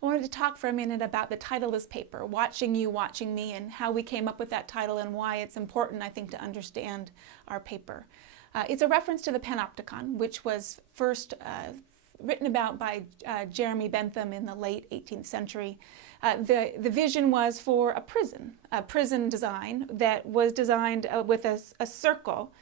I wanted to talk for a minute about the title of this paper, Watching You, Watching Me, and how we came up with that title and why it's important, I think, to understand our paper. It's a reference to the Panopticon, which was first written about by Jeremy Bentham in the late 18th century. The vision was for a prison design that was designed with a circle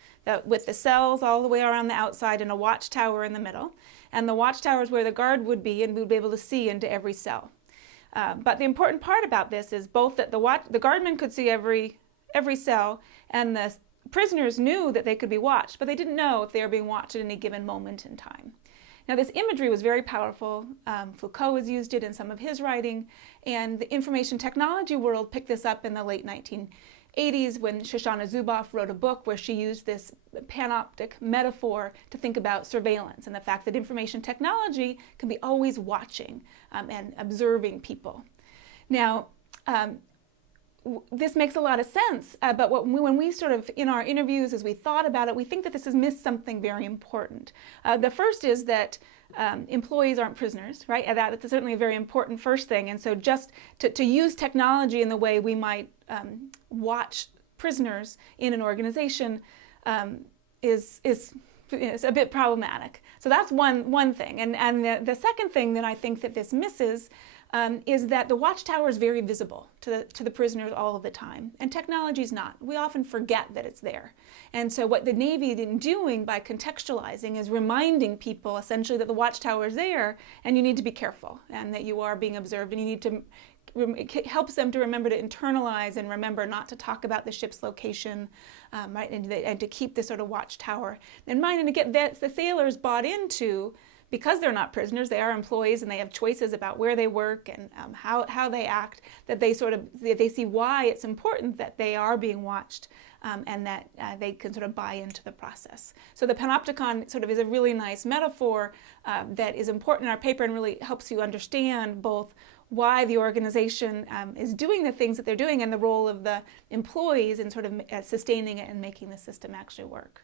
with the cells all the way around the outside and a watchtower in the middle. And the watchtower is where the guard would be, and we would be able to see into every cell. But the important part about this is both that the guardman could see every cell, and the prisoners knew that they could be watched, but they didn't know if they were being watched at any given moment in time. Now, this imagery was very powerful. Foucault has used it in some of his writing, and the information technology world picked this up in the late 1980s when Shoshana Zuboff wrote a book where she used this panoptic metaphor to think about surveillance and the fact that information technology can be always watching and observing people. Now, this makes a lot of sense, but when we sort of, in our interviews, as we thought about it, we think that this has missed something very important. The first is that employees aren't prisoners, right? That's certainly a very important first thing. And so just to use technology in the way we might watch prisoners in an organization is a bit problematic. So that's one thing. And the second thing that I think that this misses is that the watchtower is very visible to the prisoners all of the time, and technology is not. We often forget that it's there. And so what the Navy is doing by contextualizing is reminding people essentially that the watchtower is there and you need to be careful and that you are being observed, and you need to, it helps them to remember to internalize and remember not to talk about the ship's location, right, and to keep this sort of watchtower in mind, and to get the sailors bought into, because they're not prisoners, they are employees and they have choices about where they work and how they act, that they see why it's important that they are being watched, and that they can sort of buy into the process. So the Panopticon sort of is a really nice metaphor that is important in our paper and really helps you understand both why the organization is doing the things that they're doing and the role of the employees in sort of sustaining it and making the system actually work.